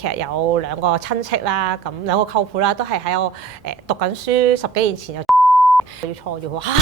其實有兩個親戚啦，咁兩個舅父啦，都係喺我讀緊書10幾年前就要創業喎嚇，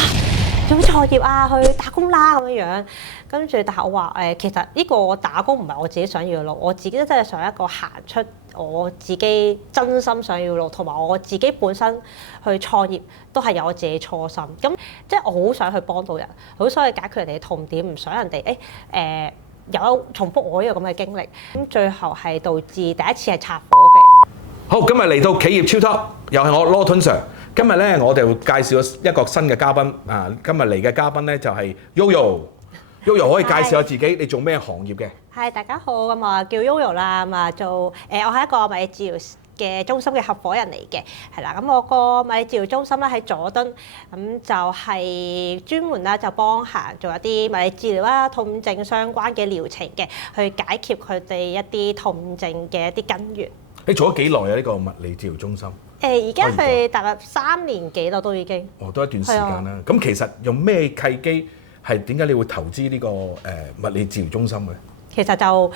做創業啊，去打工啦咁樣。跟住，但係我話其實呢個打工唔係我自己想要嘅路，我自己都真係想一個行出我自己真心想要嘅路，同埋我自己本身去創業都係有我自己初心。咁即係我好想去幫到人，好想去解決人哋嘅痛點，唔想人哋有重複我呢個咁嘅經歷，咁最後係導致第一次係拆夥嘅。好，今日嚟到企業超 Top，又係我 Lawton Sir。今日咧，我哋會介紹一個新嘅嘉賓。啊，今日嚟嘅嘉賓咧就係 Yoyo。Yoyo 可以介紹下自己，你做咩行業嘅？係，大家好，咁啊叫 Yoyo 啦，咁啊做我係一個物理治療嘅中心嘅合夥人嚟嘅，係啦。咁我個物理治療中心咧喺佐敦，咁就係專門啦就幫客人做一啲物理治療啦、痛症相關嘅療程嘅，去解決佢哋一啲痛症嘅一啲根源。你做咗幾耐啊？呢個物理治療中心？而家係大概3年幾咯，都已經。哦，都一段時間啦。咁其實用咩契機係點解你會投資呢個物理治療中心嘅？其實就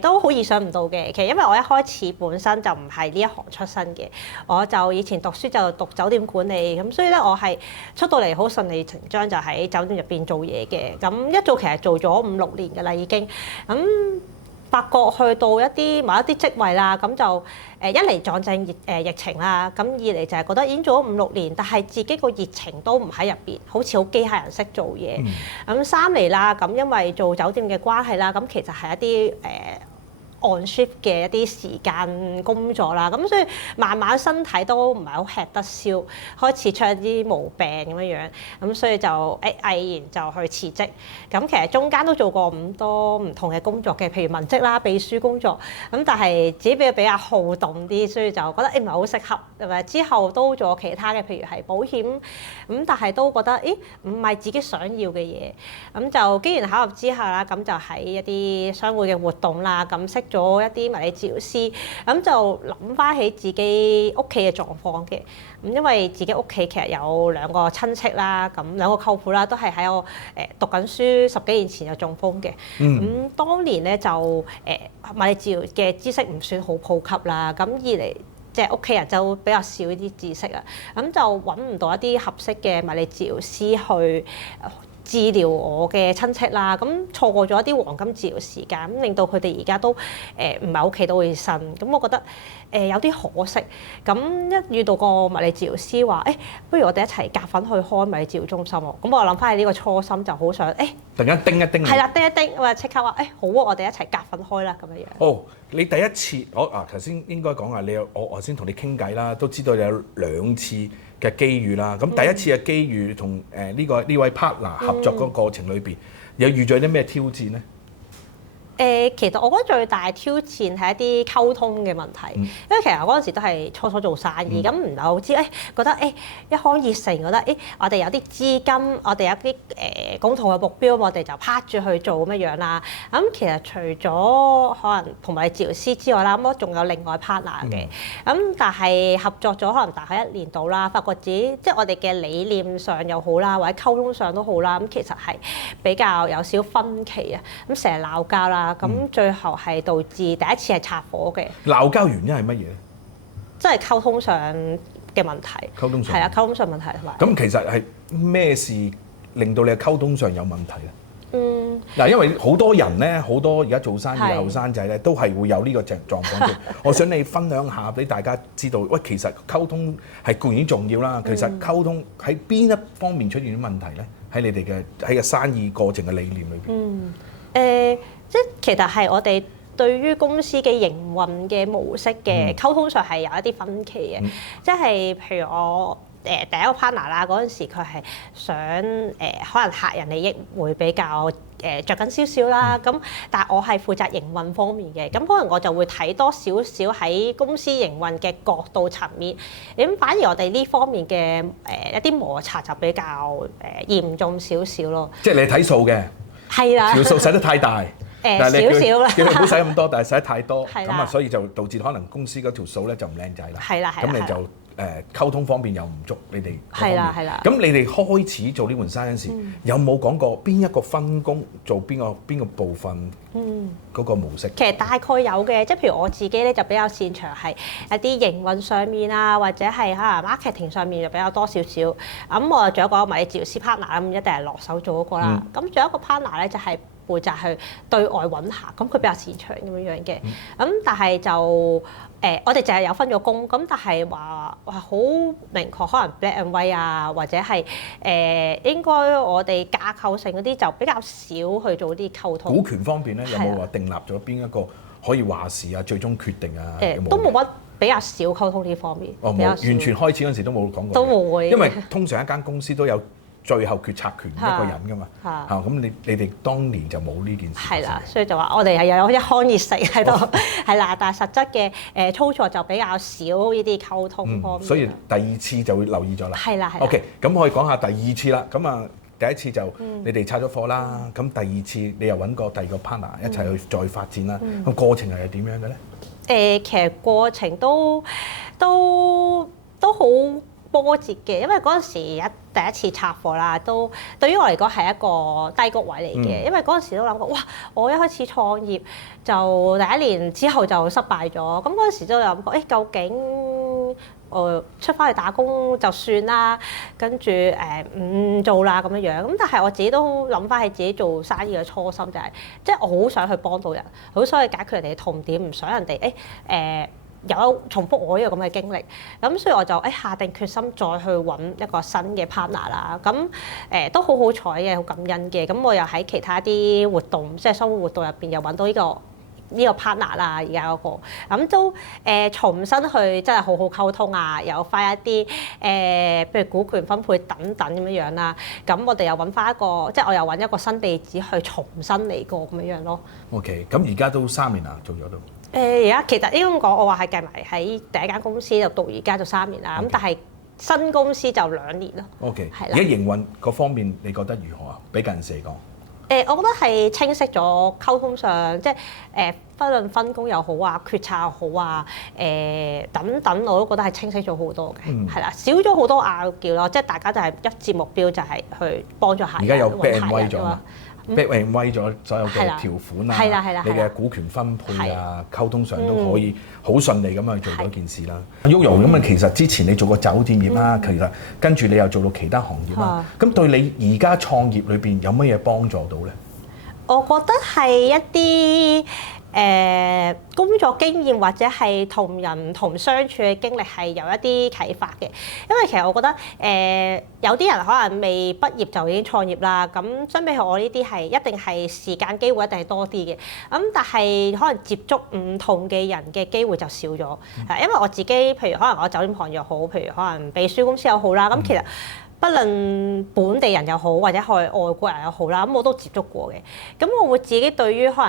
都好意想唔到嘅。其實因為我一開始本身就唔係呢一行出身嘅，我就以前讀書就讀酒店管理，咁所以咧我係出到嚟好順理成章就喺酒店入邊做嘢嘅。咁一做其實做咗5、6年㗎啦已經。咁發覺去到某一啲職位啦，咁就一嚟撞正疫情啦，咁二嚟就係覺得已經做咗5、6年，但係自己個熱情都唔喺入邊，好似好機械人式做嘢。咁3嚟啦，咁因為做酒店嘅關係啦，咁其實係一啲on shift 嘅一啲時間工作啦，咁所以慢慢身體都唔係好吃得消，開始出一啲毛病咁樣，咁所以就毅然就去辭職。咁其實中間都做過咁多唔同嘅工作嘅，譬如文職啦、秘書工作，咁但係自己比較好動啲，所以就覺得唔係好適合，係咪？之後都做其他嘅，譬如係保險，咁但係都覺得唔係自己想要嘅嘢，咁就機緣巧合之下啦，咁就喺一啲商會嘅活動啦，咁識咗一啲物理治療師，咁就諗翻起自己屋企嘅狀況嘅。咁因為自己屋企其實有兩個親戚啦，咁兩個舅父啦，都係喺我讀緊書10幾年前就中風嘅。咁當年咧就物理治療嘅知識唔算好普及啦，咁二嚟即係屋企人就比較少呢啲知識啊，咁就揾唔到一啲合適嘅物理治療師去治療我嘅親戚啦，咁錯過咗一啲黃金治療時間，咁令到佢哋而家都唔係喺屋企都會呻，咁我覺得有啲可惜。咁一遇到個物理治療師話，不如我哋一齊夾份去開物理治療中心喎。咁我諗翻起呢個初心，就好想突然間叮一叮。係啦，叮一叮，我就即刻話好啊，我哋一齊夾份開啦咁樣樣。哦，你第一次頭先應該講下我頭先同你傾偈啦，都知道你有2次嘅機遇啦。咁第一次嘅機遇同呢位 partner 合作嗰個過程裏邊，有遇咗啲咩挑戰咧？其實我覺得最大挑戰係一啲溝通嘅問題，因為其實我嗰陣時都係初做生意，咁唔係好知覺得一腔熱誠，覺得我哋有啲資金，我哋有啲共同嘅目標，我哋就拍住去做咁樣樣啦。咁其實除咗可能同埋治療師之外啦，咁我仲有另外 partner 嘅，咁但係合作咗可能大概1年到啦，發覺自己即係我哋嘅理念上又好啦，或者溝通上都好啦，咁其實係比較有少分歧啊，咁成日鬧交啦。咁最後係導致第一次係拆夥嘅。鬧交原因係乜嘢咧？即係溝通上嘅問題。溝通上係啊，溝通上問題同埋。咁其實係咩事令到你嘅溝通上有問題咧？嗱，因為好多人咧，好多而家做生意嘅後生仔咧，都係會有呢個狀況。我想你分享下俾大家知道，其實溝通係固然重要啦。其實溝通喺邊一方面出現啲問題咧？喺你哋喺個生意過程嘅理念裏邊。即係其實係我哋對於公司嘅營運嘅模式嘅溝通上係有一啲分歧嘅，即係譬如我第一個 partner 啦，嗰陣時佢係想可能客人利益會比較着緊少少啦，咁但係我係負責營運方面嘅，咁可能我就會睇多少少喺公司營運嘅角度層面，咁反而我哋呢方面嘅一啲摩擦就比較嚴重少少咯。即係你睇數嘅，係啦，條數使得太大。少少啦，叫你唔好使咁多，但係使得太多，咁所以就導致可能公司嗰條數咧就唔靚仔啦。係啦，咁你就溝通方面又唔足，你哋係啦係啦。咁你哋開始做呢門生意嗰陣時，有冇講過邊一個分工做邊個部分？嗰個模式。其實大概有嘅，即係譬如我自己咧就比較擅長係一啲營運上面啊，或者係可能 marketing 上面就比較多少少。咁我仲有一個物理治療師 partner 咁，一定係落手做嗰個啦。咁仲有一個 partner 咧就係負責去對外揾客，咁佢比較擅長咁樣樣嘅。咁但係就我哋淨係有分咗工，咁但係話好明確，可能 black and white 啊，或者係應該我哋架構性嗰啲就比較少去做啲溝通。股權方面咧，有冇話訂立咗邊一個可以話事啊、最終決定啊？都冇乜，比較少溝通呢方面。冇，完全開始嗰陣時都冇講過。都冇嘅。因為通常一間公司都有最後決策權一個人㗎嘛。咁你哋當年就冇呢件事。係啦，所以就話我哋係有一腔熱誠喺度，係啦，但係實質嘅操作就比較少呢啲溝通方面。所以第二次就會留意咗啦。係啦。OK，咁可以講下第二次啦。咁啊，第一次就你哋拆咗貨啦。咁第二次你又揾個第二個 partner 一齊去再發展啦。咁過程係點樣嘅咧？其實過程都好波折嘅，因為嗰陣時第一次拆貨啦，都對於我嚟講係一個低谷位嚟嘅，因為嗰陣時都諗過，哇！我一開始創業就第一年之後就失敗咗，咁嗰陣時都有諗過，究竟出翻去打工就算啦，跟住唔做啦咁樣樣。咁但係我自己都諗翻起自己做生意嘅初心，就係即係我好想去幫到人，好想去解決人哋嘅痛點，唔想人哋有重複我呢個咁嘅經歷。咁所以我就下定決心再去揾一個新嘅 partner 啦。咁都好好彩嘅，好感恩嘅。咁我又喺其他啲活動，即係生活活動入邊又揾到呢個 partner 啦，而家嗰個咁都重新去真係好好溝通啊，有翻一啲譬如股權分配等等咁樣樣啦。咁我哋又揾翻一個，即係我又揾一個新地址去重新嚟過咁樣樣咯。OK，咁而家都3年啦，做咗都。而家其實應該講，我話係計埋喺第一間公司就到而家就3年啦。咁但係新公司就2年咯。OK，係啦。而家營運嗰方面，你覺得如何啊？俾近時嚟講。我覺得係清晰咗，溝通上即係不論分工又好啊，決策又好啊，等等我都覺得係清晰咗好多嘅，係啦，少咗好多拗撬咯，即係大家就係一致目標就係去幫助客人。而家有 back and white 咗嘛？back and white 咗所有嘅條款啊，你嘅股權分配啊，溝通上都可以好順利咁去做到一件事啦。Yoyo 咁啊，其實之前你做過酒店業啦，其實跟住你又做到其他行業啦，咁對你而家創業裏邊有乜嘢幫助到咧？我覺得係一啲工作經驗或者係同人唔同相處嘅經歷係有一啲啟發嘅，因為其實我覺得有啲人可能未畢業就已經創業啦，咁相比我呢啲係一定係時間機會一定係多啲嘅，咁但係可能接觸唔同嘅人嘅機會就少咗，因為我自己譬如可能我酒店行又好，譬如可能秘書公司又好啦，咁其實不論本地人又好，或者係外國人又好啦，咁我都接觸過嘅。咁我會自己對於客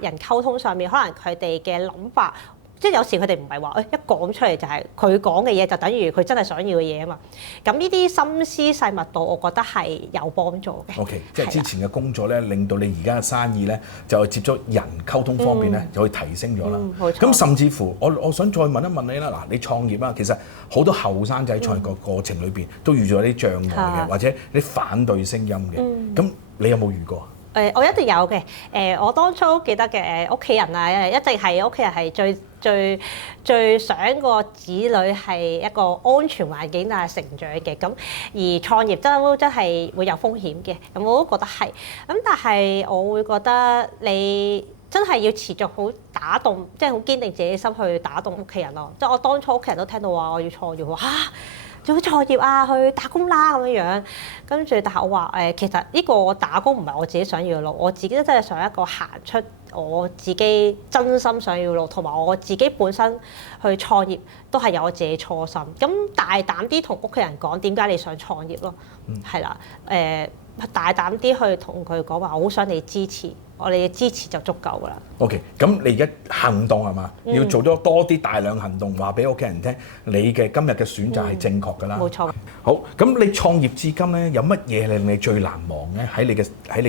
人溝通上面，可能佢哋嘅諗法，即係有時佢哋唔係話一講出嚟就係佢講嘅嘢，就等於佢真係想要嘅嘢啊嘛。咁呢啲心思細密度，我覺得係有幫助嘅。OK， 即係之前嘅工作咧，令到你而家嘅生意咧，就接觸人溝通方面咧，就可以提升咗啦。咁甚至乎，我想再問一問你啦。嗱，你創業啊，其實好多後生仔創業個過程裏邊都遇咗啲障礙嘅，或者啲反對聲音嘅。咁你有冇遇過？我一定有嘅。我當初記得嘅屋企人啊，一定係屋企人係最想個子女係一個安全環境但係成長嘅。咁而創業真係會有風險嘅。咁我都覺得係。咁但係我會覺得你真係要持續好打動，即係好堅定自己心去打動屋企人咯。即係我當初屋企人都聽到話我要創業，話嚇做創業啊，去打工啦咁樣樣。跟住但係我話其實呢個打工唔係我自己想要嘅路，我自己都真係想一個行出我自己真心想要嘅路，同埋我自己本身去創業都係有我自己初心。咁大膽啲同屋企人講點解你想創業咯，係啦，大膽啲去同佢講話，我好想你支持，我哋嘅支持就足夠㗎啦。OK， 咁你而家行動係嘛？要做咗多啲大量行動，話俾屋企人聽，你嘅今日嘅選擇係正確㗎啦。冇錯。好，咁你創業至今咧，有乜嘢令你最難忘咧？喺你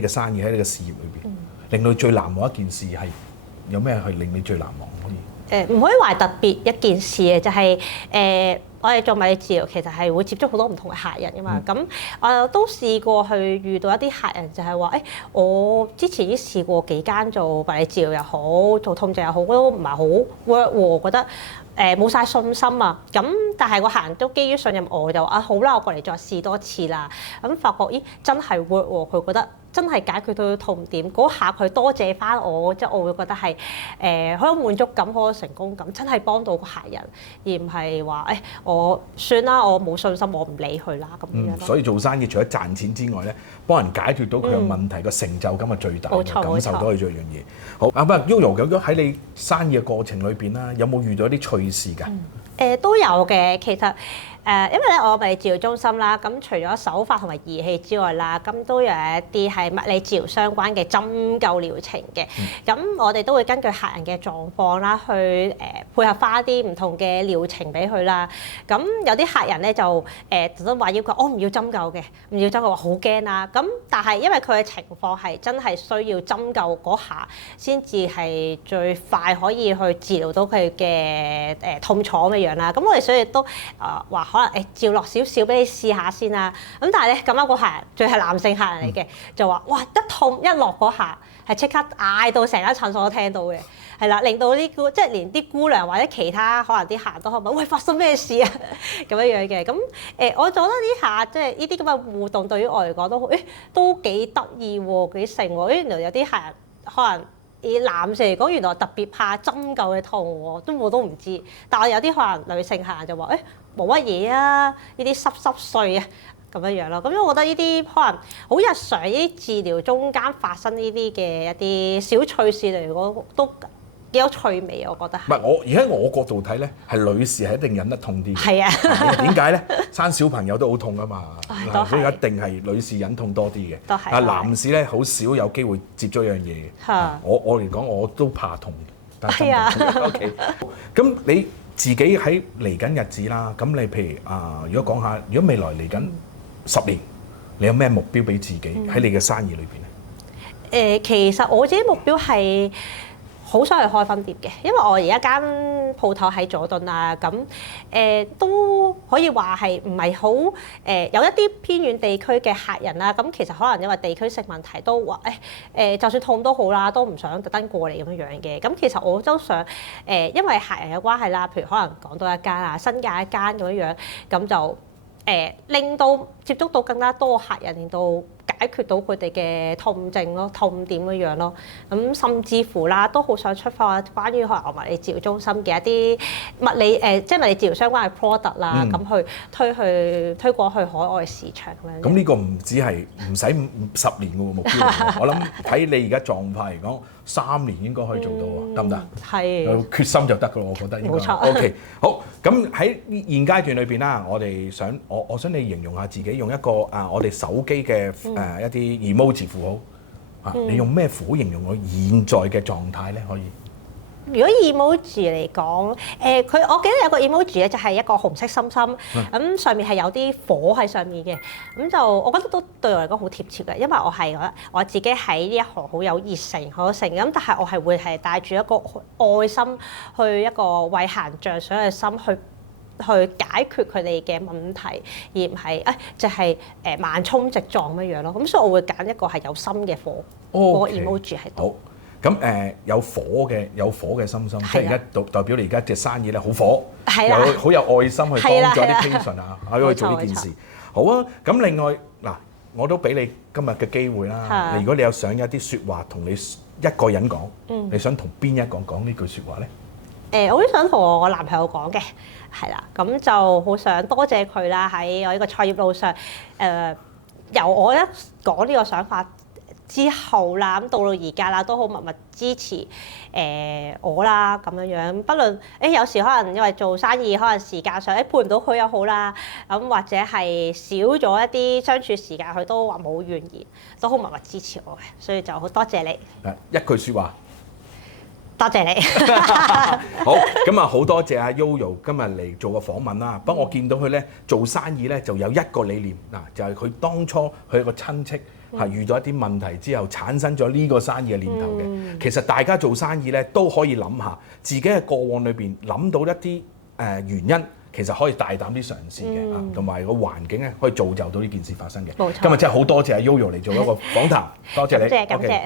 嘅生意，喺你嘅事業裏邊，令到最難忘一件事係有咩係令你最難忘可以？唔可以話特別一件事嘅，就係我哋做物理治療其實係會接觸好多唔同嘅客人㗎嘛，咁我都試過去遇到一啲客人就係話，我之前已經試過幾間做物理治療又好，做痛症又好，都唔係好 work 喎，覺得冇晒信心啊。咁但係個客人都基於信任我，就話好啦，我過嚟再試多次啦。咁發覺真係 work 喎，佢覺得真係解決到痛點，嗰下佢多謝翻我，即係我會覺得係好有滿足感，好有成功感，真係幫到個客人，而唔係話我算啦，我冇信心，我唔理佢啦咁樣。所以做生意除咗賺錢之外咧，幫人解決到佢嘅問題，個成就感係最大嘅，感受到佢做樣嘢。好啊，不過 Yoyo 咁樣喺你生意嘅過程裏邊啦，有冇遇到啲趣事㗎？都有嘅，其實。因為咧，我物理治療中心啦，咁除咗手法同埋儀器之外啦，咁都有一啲係物理治療相關嘅針灸療程嘅。咁我哋都會根據客人嘅狀況啦，去配合翻一啲唔同嘅療程俾佢啦。咁有啲客人咧就都話要求我唔要針灸嘅，唔要針灸，話好驚啦。咁但係因為佢嘅情況係真係需要針灸嗰下先至係最快可以去治療到佢嘅痛楚咁樣啦。咁我哋所以都話。可能照落少少俾你試下先啦，咁但係咧咁啱個客人，仲係男性客人嚟嘅，就話哇一痛一落嗰下係即刻嗌到成間診所都聽到嘅，係啦，令到啲即係連啲姑娘或者其他可能啲客人都可能喂發生咩事啊咁樣嘅，咁我覺得呢下即係呢啲咁嘅互動對於我嚟講都幾得意喎，幾盛喎，原來有啲客人可能。以男性嚟講，原來特別怕針灸嘅痛喎，我都唔知。但係有啲可能女性客人就話：冇乜嘢啊，呢啲濕碎啊咁樣咯。咁我覺得呢啲可能好日常，呢啲治療中間發生呢啲嘅一啲小趣事嚟講，都幾有趣味，我覺得。唔係而喺我角度睇咧，係女士係一定忍得痛啲。係啊。點解咧？生小朋友都好痛啊嘛，所以一定係女士忍痛多啲嘅。都係。但係男士咧，好少有機會接觸一樣嘢嘅。係。我嚟講，我都怕痛嘅。係啊。OK。咁你自己喺嚟緊日子啦，咁你譬如如果講下，如果未來嚟緊10年，你有咩目標俾自己喺你嘅生意裏邊咧？其實我自己目標係。好想去開分店嘅，因為我而家間鋪頭喺佐敦啊，咁都可以話係唔係好有一啲偏遠地區嘅客人啦，咁其實可能因為地區性問題都話就算痛都好啦，都唔想特登過嚟咁樣樣嘅。咁其實我都想因為客人嘅關係啦，譬如可能港島一間啊，新界一間咁樣樣，咁就令到接觸到更加多客人，令到解決到佢哋嘅痛症咯、痛點咁樣咯，咁甚至乎啦，都好想出發關於可能物理治療中心嘅一啲物理即係物理治療相關嘅 product 啦，咁去推廣去海外市場咁樣。咁呢個唔止係唔使10年嘅目標，我諗睇你而家狀態嚟講，3年應該可以做到喎，得唔得？係。有決心就得㗎咯，我覺得應該。冇錯。OK， 好，咁喺現階段裏邊啦，我想你形容下自己用一個我哋手機嘅一啲 emoji 符號你用咩符號形容我現在嘅狀態咧？可以。如果 emoji 嚟講，我記得有個 emoji 咧，就係一個紅色心心，咁上面係有啲火喺上面嘅，咁就我覺得都對我嚟講好貼切嘅，因為我係覺得我自己喺呢一行好有熱誠、好有誠咁，但係我係會係帶住一個愛心去一個為行着想嘅心去解決佢哋嘅問題，而唔係就係橫衝直撞咁樣咯。咁所以我會揀一個係有心嘅火，個 emoji 喺度。咁有火嘅心心，即係而家代表你而家隻生意咧好火，好有愛心去幫助啲 patient 去做呢件事。好啊，咁另外嗱，我都俾你今日嘅機會啦。如果你有想有啲説話同你一個人講，你想同邊一個講呢句説話咧？我都想同我男朋友講嘅，係啦，咁就好想多謝佢啦，喺我呢個創業路上，由我一講呢個想法之後啦，咁到而家啦，都好默默支持我啦，咁樣。不論有時可能因為做生意，可能時間上配唔到佢又好啦，咁或者係少咗一啲相處時間，佢都話冇怨言，都好默默支持我嘅，所以就好多謝你。一句説話。多謝你。好，咁好多謝阿 Yoyo 今日嚟做個訪問啦。不過我見到佢咧做生意咧就有一個理念嗱，就係佢當初佢個親戚遇到一啲問題之後產生咗呢個生意嘅念頭嘅。其實大家做生意咧都可以諗下自己嘅過往裏邊諗到一啲原因，其實可以大膽啲嘗試嘅啊，同埋個環境咧可以造就到呢件事發生嘅。冇錯今日真係好多謝阿 Yoyo 嚟做一個訪談，多謝你。感謝。OK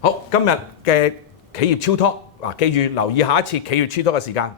好，今日嘅企業超 Talk 嗱，記住留意下一次企業超 Talk 嘅時間。